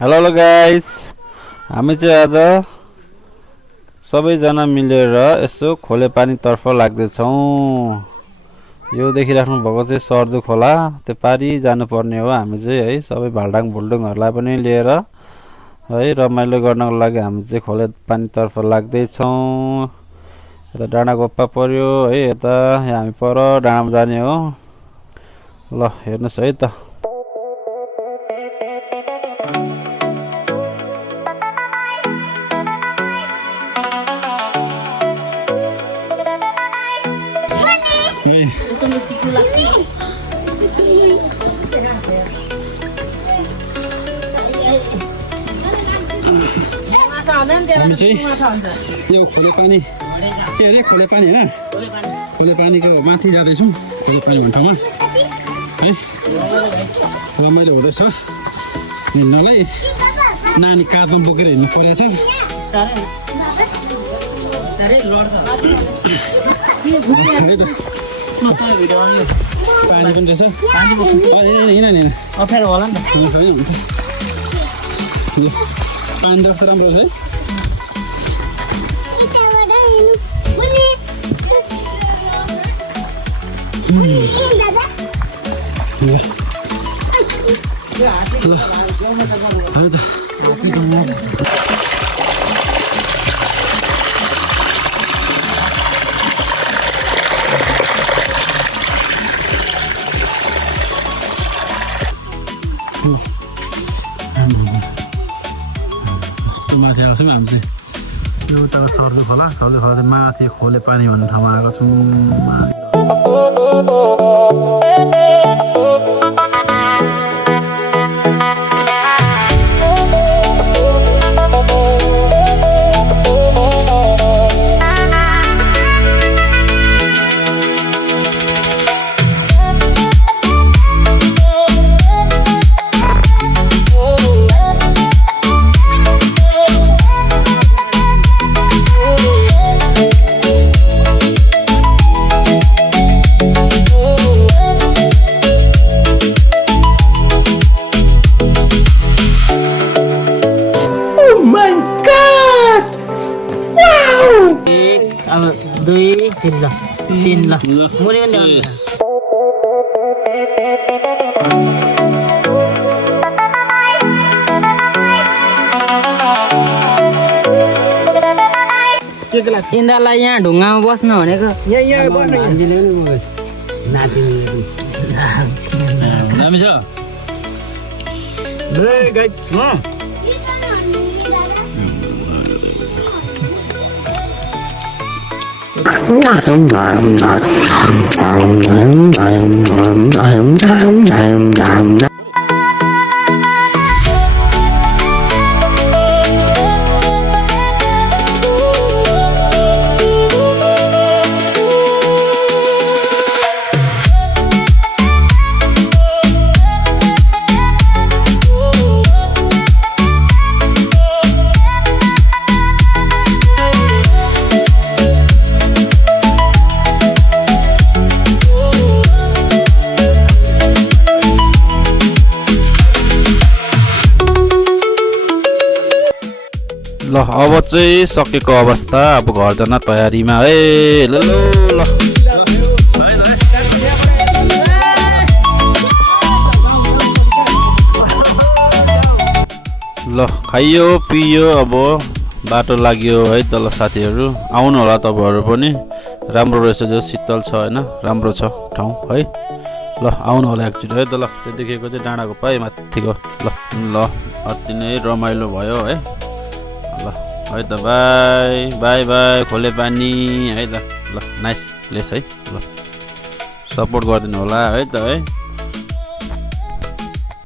Hello guys, हामी चाहिँ आज सबैजना मिलेर यसो खोले पानीतर्फ लाग्दैछौँ। यो देखिराख्नु भएको चाहिँ सर्दु खोला, त्यो पारी जानुपर्ने हो। हामी चाहिँ है सबै भाल्डाङ भुल्डुङहरूलाई पनि लिएर है रमाइलो गर्नको लागि हामी चाहिँ खोले पानीतर्फ लाग्दैछौँ। यता डाँडा गोप्पा पर्यो है, यता हामी पर डाँडामा जाने हो। ल हेर्नुहोस् है त। हामी चाहिँ यो खोले पानी के अरे खोले पानी होइन, खोले पानीको माथि जाँदैछौँ। खोले पानी भन्ने ठाउँमा है रमाइलो हुँदैछ हिँड्नलाई। नानी काँधमा बोकेर हिँड्नु परेको छ। पानी पनि रहेछ, हिँड नि अप्ठ्यारो होला नि त। हुन्छ पानी त कस्तो राम्रो रहेछ है। माथि आएको छौँ हामी चाहिँ। यो उताको सर्दु खोला माथि खोले पानी भन्ने ठाउँमा आएको छौँ। तीन ल मुनि पनि इन्द्रलाई यहाँ ढुङ्गामा बस्न भनेको। दामी छ। ल अब चाहिँ सकेको अवस्था, अब घर जान तयारीमा है। ल खाइयो पियो, अब बाटो लाग्यो है त। ल साथीहरू आउनु होला तपाईँहरू पनि। राम्रो रहेछ, जो शीतल छ होइन, राम्रो छ ठाउँ है। ल आउनु होला एकचोटि है त। ल त्यो देखेको चाहिँ डाँडाको पाइ माथिको। ल अति नै रमाइलो भयो है। ल है त, बाई बाई बाई खोले पानी है त। ल नाइस प्लेस है। ल सपोर्ट गरिदिनु होला है त है।